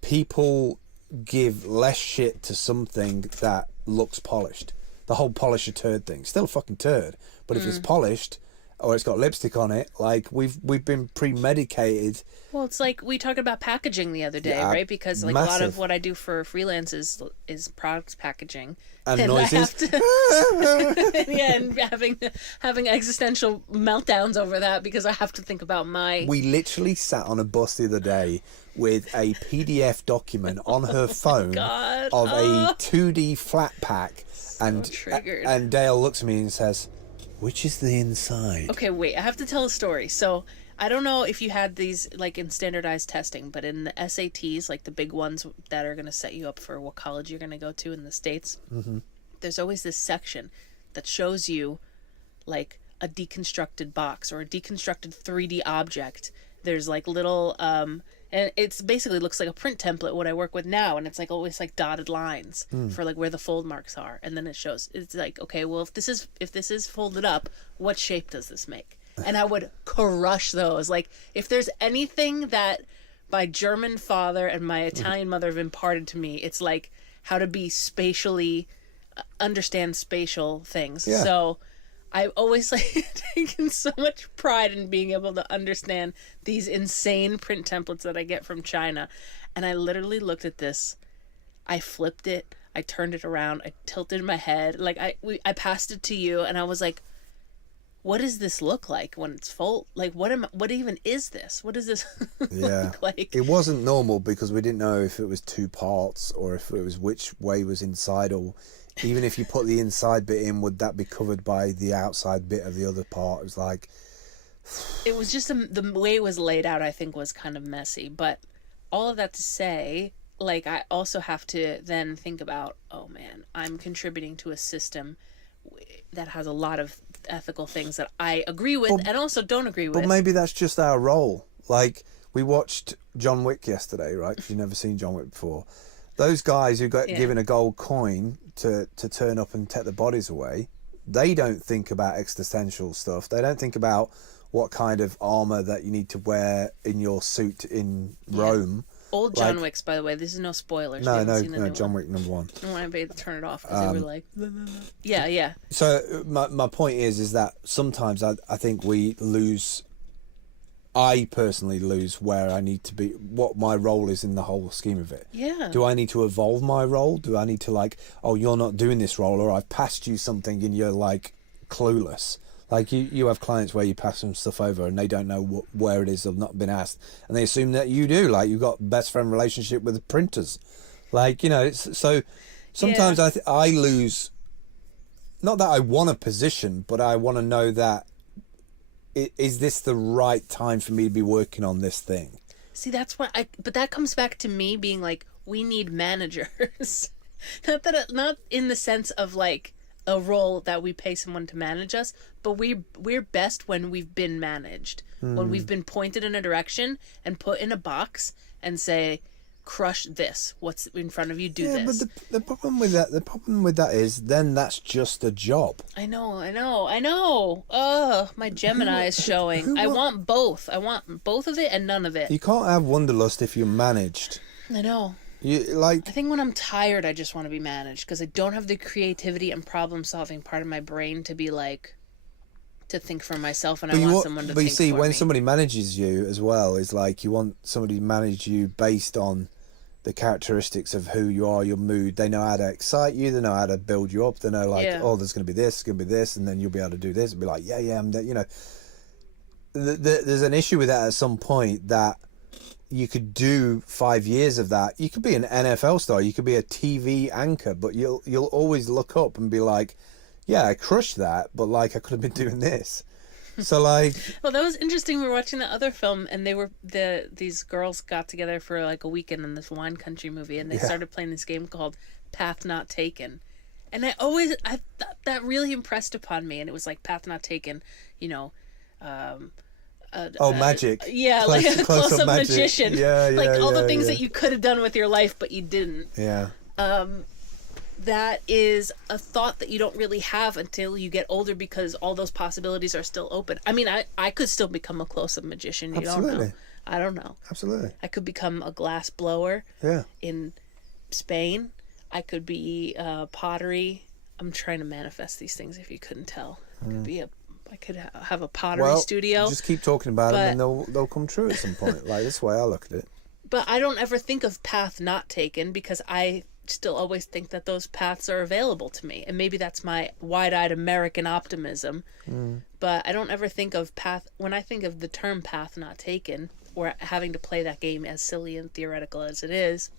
people give less shit to something that looks polished. The whole polish a turd thing, still a fucking turd, but if it's polished or it's got lipstick on it, like we've been premedicated. Well, it's like we talked about packaging the other day, right? Because like massive. a lot of what I do for freelance is product packaging. And noises. And having existential meltdowns over that, because I have to think about my... We literally sat on a bus the other day with a PDF document on her phone of a 2D flat pack, and Dayle looks at me and says, which is the inside? Okay, wait, I have to tell a story. So I don't know if you had these like in standardized testing, but in the SATs, like the big ones that are going to set you up for what college you're going to go to in the States, there's always this section that shows you like a deconstructed box or a deconstructed 3D object. There's like little and it's basically looks like a print template what I work with now, and it's like always like dotted lines for like where the fold marks are, and then it shows, it's like, okay, well, if this is folded up, what shape does this make? And I would crush those. Like, if there's anything that my German father and my Italian mother have imparted to me, it's like how to be spatially understand spatial things. Yeah. So I've always like taken so much pride in being able to understand these insane print templates that I get from China. And I literally looked at this, I flipped it, I turned it around, I tilted my head, like I passed it to you, and I was like, what does this look like when it's full? Like, what even is this? What does this look like? It wasn't normal, because we didn't know if it was two parts or if it was which way was inside, or even if you put the inside bit in, would that be covered by the outside bit of the other part? It was like... It was just the way it was laid out, I think, was kind of messy. But all of that to say, like, I also have to then think about, oh man, I'm contributing to a system that has a lot of ethical things that I agree with and also don't agree with. But maybe that's just our role. Like, we watched John Wick yesterday, right? If you've never seen John Wick before. Those guys who got given a gold coin to turn up and take the bodies away, they don't think about existential stuff. They don't think about what kind of armor that you need to wear in your suit in Rome. Old John Wicks, by the way. This is no spoilers. No, John Wick #1. I don't want anybody to turn it off because they were like, yeah. So my point is that sometimes I think we lose... I personally lose where I need to be, what my role is in the whole scheme of it. Yeah. Do I need to evolve my role? Do I need to like, oh, you're not doing this role, or I've passed you something and you're like clueless. Like you have clients where you pass them stuff over and they don't know where it is, they've not been asked, and they assume that you do. Like, you've got best friend relationship with the printers. Like, you know, it's, so sometimes I lose, not that I want a position, but I want to know that, is this the right time for me to be working on this thing? See, that's what but that comes back to me being like, we need managers. not in the sense of like a role that we pay someone to manage us, but we're best when we've been managed, when we've been pointed in a direction and put in a box and say, crush this. What's in front of you? Do this. But the problem with that is then that's just a job. I know. My Gemini is showing. I want both. I want both of it and none of it. You can't have wanderlust if you're managed. I know. You like. I think when I'm tired, I just want to be managed because I don't have the creativity and problem-solving part of my brain to be like, to think for myself, and I want someone to think for me. But you see, when somebody manages you as well, is like you want somebody to manage you based on the characteristics of who you are, your mood. They know how to excite you. They know how to build you up. They know like, oh, there's going to be this, and then you'll be able to do this. And be like, yeah, I'm you know. There's an issue with that at some point that you could do 5 years of that. You could be an NFL star. You could be a TV anchor, but you'll always look up and be like, yeah, I crushed that, but like I could have been doing this. So like, well, that was interesting. We were watching the other film, and these girls got together for like a weekend in this wine country movie, and they started playing this game called Path Not Taken. And that really impressed upon me. And it was like Path Not Taken, you know. Magic. Yeah, like a close-up magician. Yeah, like all the things that you could have done with your life, but you didn't. Yeah. That is a thought that you don't really have until you get older because all those possibilities are still open. I mean, I could still become a close-up magician. You don't know. I don't know. Absolutely. I could become a glass blower. Yeah. In Spain. I could be pottery. I'm trying to manifest these things if you couldn't tell. I could have a pottery studio. Just keep talking about them and they'll come true at some point. Like, that's the way I look at it. But I don't ever think of path not taken because I still always think that those paths are available to me. And maybe that's my wide-eyed American optimism. But I don't ever think of path... When I think of the term path not taken, or having to play that game as silly and theoretical as it is,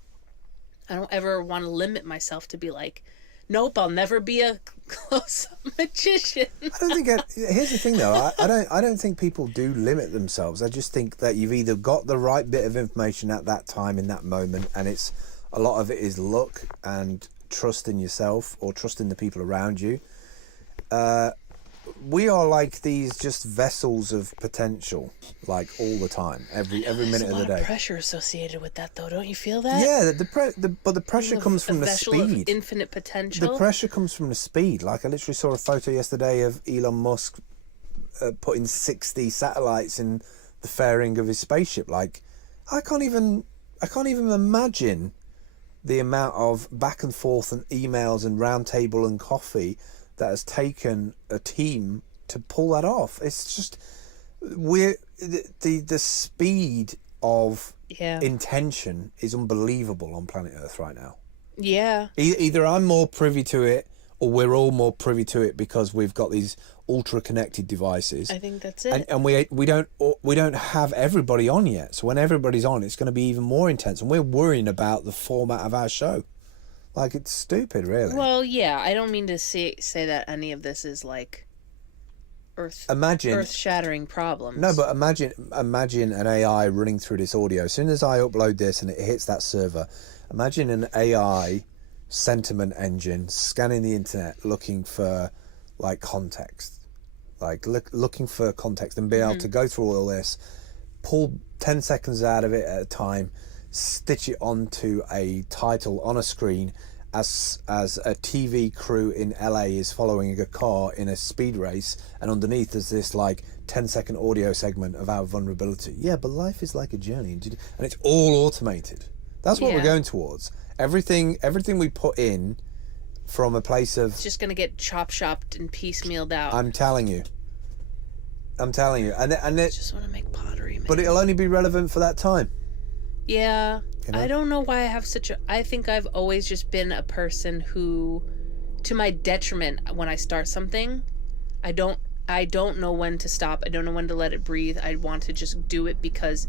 I don't ever want to limit myself to be like, nope, I'll never be a close-up magician. I don't think... here's the thing, though. I don't think people do limit themselves. I just think that you've either got the right bit of information at that time in that moment, and it's... A lot of it is luck and trust in yourself or trust in the people around you. We are like these just vessels of potential, like all the time, every minute of the day. There's a lot of pressure associated with that, though. Don't you feel that? Yeah, but the pressure comes from the speed. Of infinite potential. The pressure comes from the speed. Like I literally saw a photo yesterday of Elon Musk putting 60 satellites in the fairing of his spaceship. Like I can't even imagine the amount of back and forth and emails and round table and coffee that has taken a team to pull that off. It's just the speed of intention is unbelievable on planet Earth right now. Yeah. Either I'm more privy to it, or we're all more privy to it because we've got these ultra connected devices. I think that's it. And we don't have everybody on yet. So when everybody's on, it's going to be even more intense. And we're worrying about the format of our show. Like, it's stupid, really. Well, yeah, I don't mean to say that any of this is like earth-shattering problems. No, but imagine an AI running through this audio. As soon as I upload this and it hits that server, imagine an AI sentiment engine scanning the internet looking for like context, like looking for context and being able to go through all this, pull 10 seconds out of it at a time, stitch it onto a title on a screen as a TV crew in LA is following a car in a speed race, and underneath there's this like 10-second audio segment of our vulnerability. Yeah, but life is like a journey, and it's all automated. That's what we're going towards. Everything we put in from a place of... It's just going to get chopped and piecemealed out. I'm telling you. And it just want to make pottery, man. But it'll only be relevant for that time. Yeah. You know? I don't know why I have I think I've always just been a person who, to my detriment, when I start something, I don't know when to stop. I don't know when to let it breathe. I want to just do it because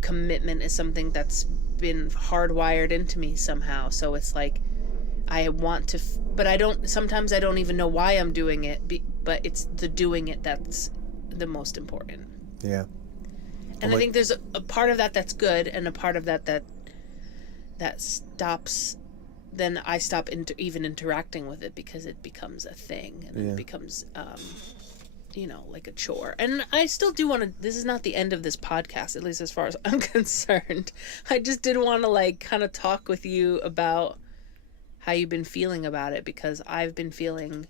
commitment is something that's been hardwired into me somehow. So it's like I want to, but sometimes I don't even know why I'm doing it, but it's the doing it that's the most important. Yeah. And I think there's a part of that that's good, and a part of that stops. Then I stop even interacting with it because it becomes a thing, and it becomes, like a chore. And I still do want to. This is not the end of this podcast, at least as far as I'm concerned. I just did want to like kind of talk with you about how you've been feeling about it, because I've been feeling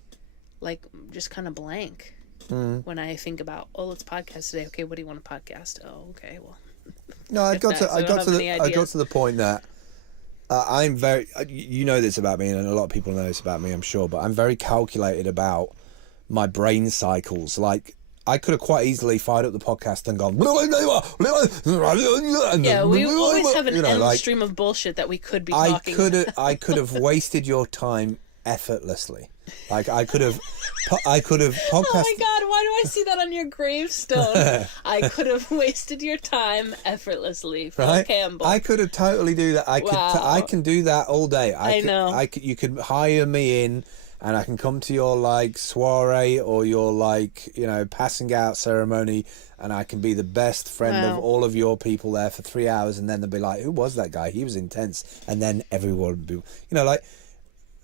like just kind of blank. When I think about, let's podcast today. Okay, what do you want to podcast? Oh, okay, well. No, I got to the point that I'm very, you know this about me, and a lot of people know this about me, I'm sure, but I'm very calculated about my brain cycles. Like, I could have quite easily fired up the podcast and gone. Yeah, we always have an endless like, stream of bullshit that we could be talking about. I could have wasted your time effortlessly. Like, I could have podcast. Oh my God, why do I see that on your gravestone? I could have wasted your time effortlessly. Phil Right? Campbell. I could have totally do that. I can do that all day. I know. You could hire me in, and I can come to your like soiree or your like, you know, passing out ceremony, and I can be the best friend of all of your people there for 3 hours, and then they'll be like, who was that guy? He was intense. And then everyone would be, you know, like,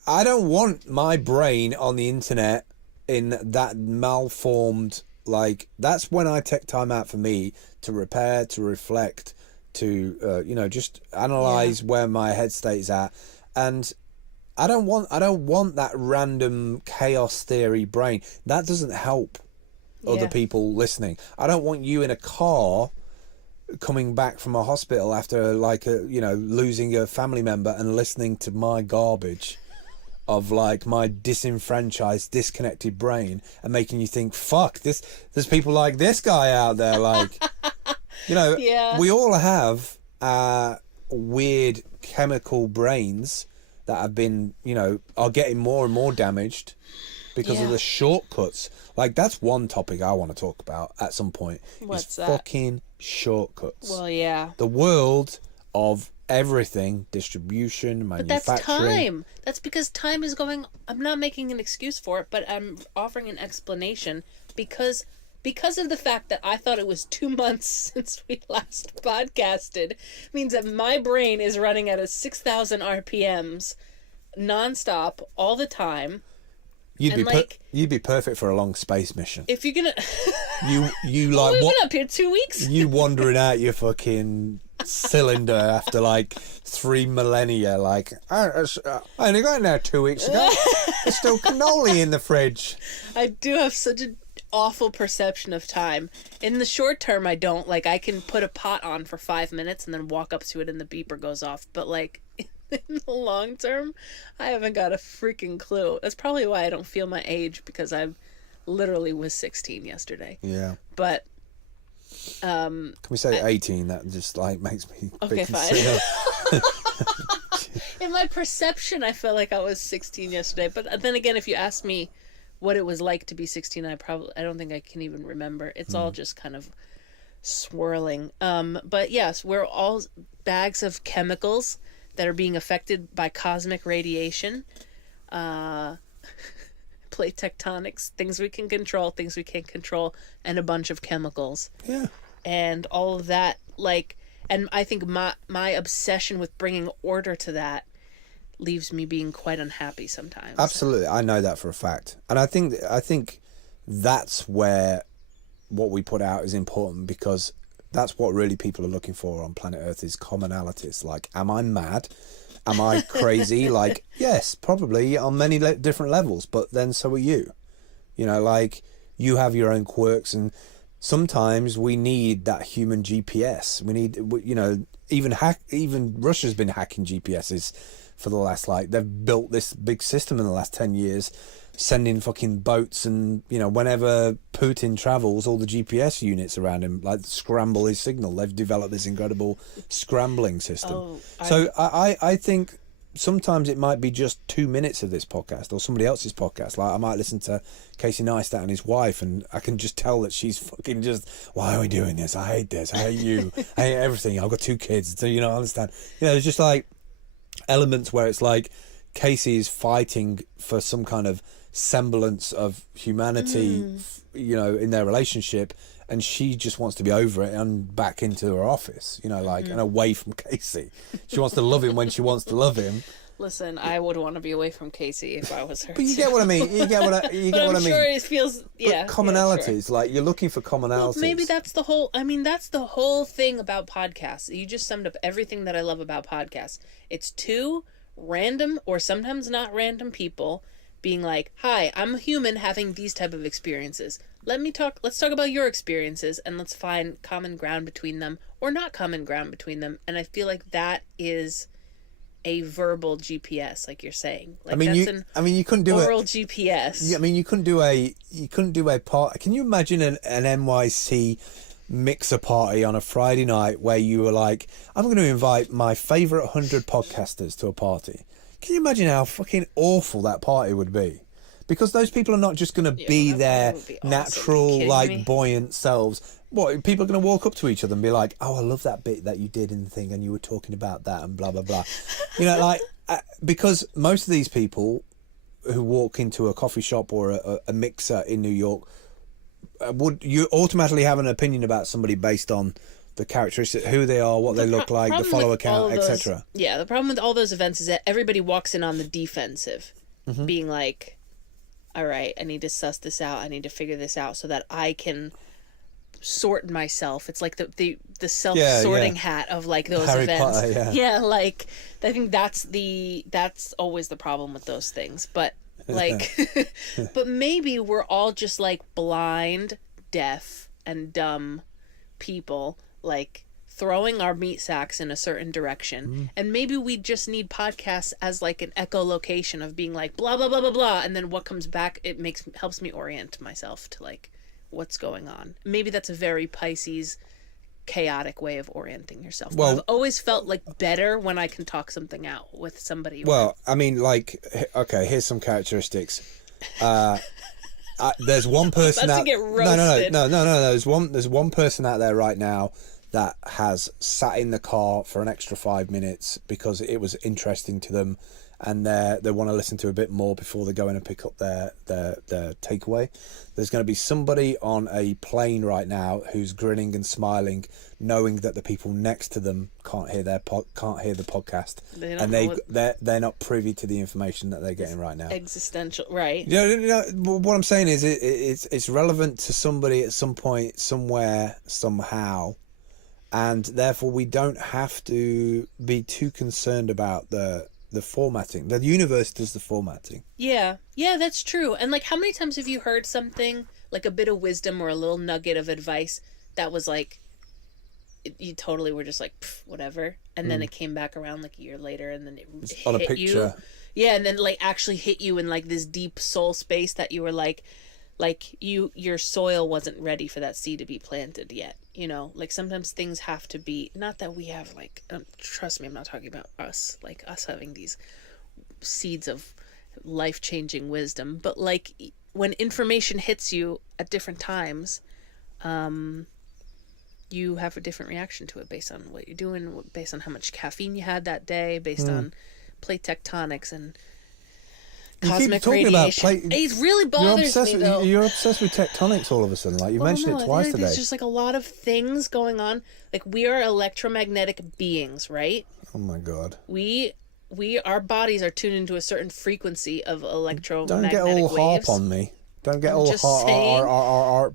I don't want my brain on the internet in that malformed, like, that's when I take time out for me to repair, to reflect, to, you know, just analyze where my head state's at. And I don't want that random chaos theory brain. That doesn't help other people listening. I don't want you in a car coming back from a hospital after, like, you know, losing a family member and listening to my garbage of like my disenfranchised, disconnected brain, and making you think, fuck, there's people like this guy out there, like, you know, we all have weird chemical brains that have been, you know, are getting more and more damaged because of the shortcuts. Like, that's one topic I want to talk about at some point. What's that? Fucking shortcuts. Well, yeah. The world of everything, distribution, manufacturing. But that's time. That's because time is going. I'm not making an excuse for it, but I'm offering an explanation because of the fact that I thought it was 2 months since we last podcasted, means that my brain is running at a 6,000 RPMs nonstop all the time. You'd be perfect for a long space mission. If you're gonna you like we've what? been up here 2 weeks. You wandering out your fucking cylinder after like 3 millennia, like, I only got in there 2 weeks ago. There's still cannoli in the fridge. I do have such an awful perception of time. In the short term, I don't. Like, I can put a pot on for 5 minutes and then walk up to it and the beeper goes off. But like, in the long term, I haven't got a freaking clue. That's probably why I don't feel my age, because I literally was 16 yesterday. Yeah. But can we say 18? That just like makes me okay, fine. In my perception, I felt like I was 16 yesterday. But then again, if you ask me what it was like to be 16, I don't think I can even remember. It's all just kind of swirling. But yes, we're all bags of chemicals that are being affected by cosmic radiation, plate tectonics, things we can control, things we can't control, and a bunch of chemicals. Yeah. And all of that, like, and I think my obsession with bringing order to that leaves me being quite unhappy sometimes. Absolutely. I know that for a fact. And I think that's where what we put out is important, because that's what really people are looking for on planet Earth, is commonalities. Like, am I mad? Am I crazy? Like, yes, probably on many different levels, but then so are you. You know, like, you have your own quirks, and sometimes we need that human GPS. We need, you know, even Russia's been hacking GPSs for the last, like, they've built this big system in the last 10 years, sending fucking boats, and, you know, whenever Putin travels, all the GPS units around him, like, scramble his signal. They've developed this incredible scrambling system. I think sometimes it might be just 2 minutes of this podcast or somebody else's podcast. Like, I might listen to Casey Neistat and his wife, and I can just tell that she's fucking just, why are we doing this? I hate this. I hate you. I hate everything. I've got 2 kids. So, you know, I understand. You know, there's just like elements where it's like Casey is fighting for some kind of semblance of humanity, you know, in their relationship, and she just wants to be over it and back into her office, you know, like, and away from Casey. She wants to love him when she wants to love him. Listen, I would want to be away from Casey if I was her. But you get what I mean. You get what I mean. I'm sure it feels, yeah. But commonalities, yeah, sure. like, you're looking for commonalities. Well, maybe that's the whole. I mean, that's the whole thing about podcasts. You just summed up everything that I love about podcasts. It's 2 random, or sometimes not random, people being like, hi, I'm a human having these type of experiences. Let's talk about your experiences, and let's find common ground between them, or not common ground between them. And I feel like that is a verbal GPS, like you're saying. Like, I mean, you couldn't do oral GPS. Yeah, I mean, you couldn't do a part. Can you imagine an NYC mixer party on a Friday night where you were like, I'm going to invite my favorite 100 podcasters to a party? Can you imagine how fucking awful that party would be? Because those people are not just going to be their natural, like, buoyant selves. What, people are going to walk up to each other and be like, oh, I love that bit that you did in the thing and you were talking about that and blah, blah, blah. You know, like, because most of these people who walk into a coffee shop or a mixer in New York, would you automatically have an opinion about somebody based on the characteristics, who they are, what they look like, the follower count, etc. Yeah, the problem with all those events is that everybody walks in on the defensive, being like, all right, I need to suss this out, I need to figure this out so that I can sort myself. It's like the self-sorting hat of like those Harry events. Potter, yeah, like I think that's always the problem with those things. But like but maybe we're all just like blind, deaf, and dumb people, like throwing our meat sacks in a certain direction, and maybe we just need podcasts as like an echolocation of being like blah blah blah blah blah, and then what comes back, helps me orient myself to like what's going on. Maybe that's a very Pisces chaotic way of orienting yourself. Well, I've always felt like better when I can talk something out with somebody. Well, I mean, like, okay, here's some characteristics. There's one person about to get roasted. No. There's one person out there right now that has sat in the car for an extra 5 minutes because it was interesting to them, and they want to listen to a bit more before they go in and pick up their takeaway. There's going to be somebody on a plane right now who's grinning and smiling, knowing that the people next to them can't hear the podcast, and they're not privy to the information that they're getting right now. Existential, right? You know, what I'm saying is it's relevant to somebody at some point, somewhere, somehow. And therefore, we don't have to be too concerned about the formatting. The universe does the formatting. Yeah, that's true. And like, how many times have you heard something like a bit of wisdom or a little nugget of advice that was like, you totally were just like, whatever, and then it came back around like a year later, and then it on hit a picture. You. Yeah, and then like actually hit you in like this deep soul space that you were like your soil wasn't ready for that seed to be planted yet. You know, like sometimes things have to be, not that we have like, trust me, I'm not talking about us, like us having these seeds of life-changing wisdom, but like when information hits you at different times, you have a different reaction to it based on what you're doing, based on how much caffeine you had that day, based on plate tectonics and cosmic radiation. It really bothers me, though. You're obsessed with tectonics all of a sudden. Like, you mentioned it twice today. There's just like a lot of things going on. Like, we are electromagnetic beings, right? Oh my God. Our bodies are tuned into a certain frequency of electromagnetic waves. Don't get all waves. harp on me. Don't get all harp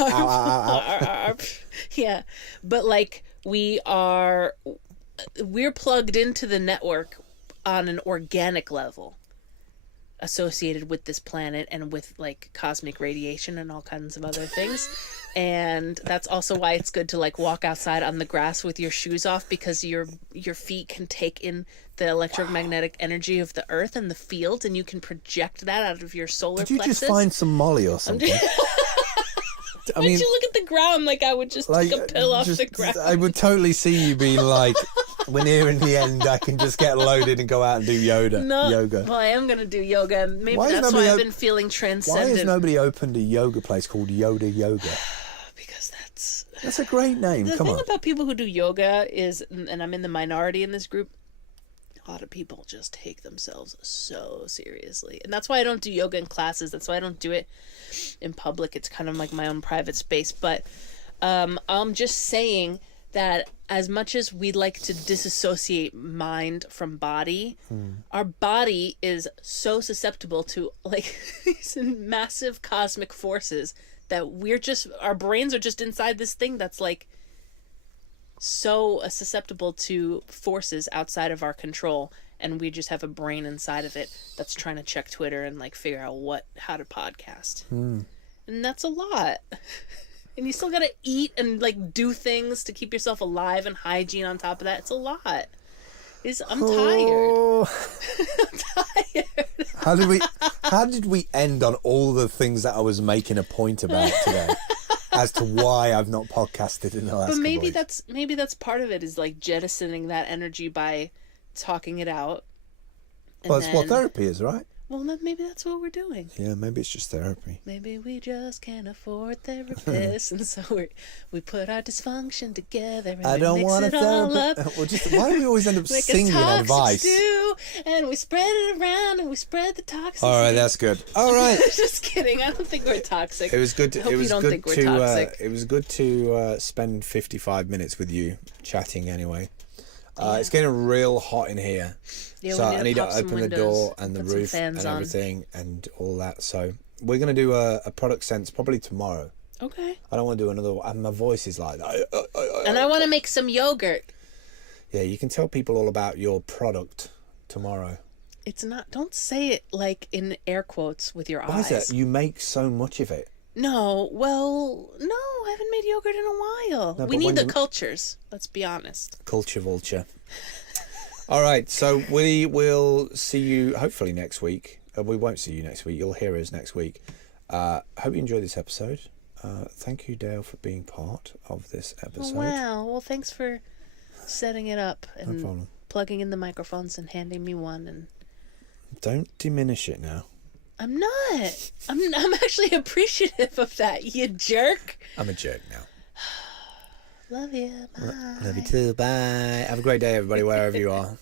on me. Yeah, but like we're plugged into the network on an organic level associated with this planet and with like cosmic radiation and all kinds of other things. And that's also why it's good to like walk outside on the grass with your shoes off, because your feet can take in the electromagnetic energy of the earth and the field, and you can project that out of your solar plexus. Did you just find some Molly or something? I mean, you look at the ground like I would just take a pill off the ground. I would totally see you being like, we're nearing the end, I can just get loaded and go out and do yoga. Well, I am going to do yoga. Maybe that's why I've been feeling transcendent. Why has nobody opened a yoga place called Yoda Yoga? Because that's a great name. The thing about people who do yoga is, and I'm in the minority in this group, a lot of people just take themselves so seriously. And that's why I don't do yoga in classes. That's why I don't do it in public. It's kind of like my own private space. But I'm just saying that as much as we'd like to disassociate mind from body, our body is so susceptible to like these massive cosmic forces that our brains are just inside this thing that's like so susceptible to forces outside of our control, and we just have a brain inside of it that's trying to check Twitter and like figure out how to podcast. And that's a lot. And you still gotta eat and like do things to keep yourself alive, and hygiene on top of that. It's a lot. I'm tired. Oh. I'm tired. How did we end on all the things that I was making a point about today as to why I've not podcasted in the last But maybe couple weeks? maybe that's part of it, is like jettisoning that energy by talking it out. Well, that's what therapy is, right? Well, maybe that's what we're doing. Yeah, maybe it's just therapy. Maybe we just can't afford therapists, and so we put our dysfunction together and I don't mix want it a all up. therapist. Why do we always end up Like singing a toxic advice? stew, and we spread it around, and we spread the toxicity. All right, that's good. All right. Just kidding. I don't think we're toxic. It was good. I hope you don't think we're toxic. It was good to spend 55 minutes with you chatting. Anyway, it's getting real hot in here, Yeah, so we I need to pop some open the windows, door and the put some roof and fans on. everything and all that. So we're gonna do a product sense probably tomorrow. Okay. I don't want to do another one. My voice is like that. And I want to make some yogurt. Yeah, you can tell people all about your product tomorrow. It's not. Don't say it like in air quotes with your Why eyes. is it? You make so much of it. No, well, no, I haven't made yogurt in a while. No, we but need when the you- cultures. Let's be honest. Culture vulture. All right, so we will see you hopefully next week. We won't see you next week. You'll hear us next week. Hope you enjoyed this episode. Thank you, Dayle, for being part of this episode. Oh, wow. Well, thanks for setting it up No and problem. plugging in the microphones and handing me one. And Don't diminish it now. I'm not. I'm actually appreciative of that. You jerk. I'm a jerk now. Love you. Bye. Love you too. Bye. Have a great day, everybody, wherever you are.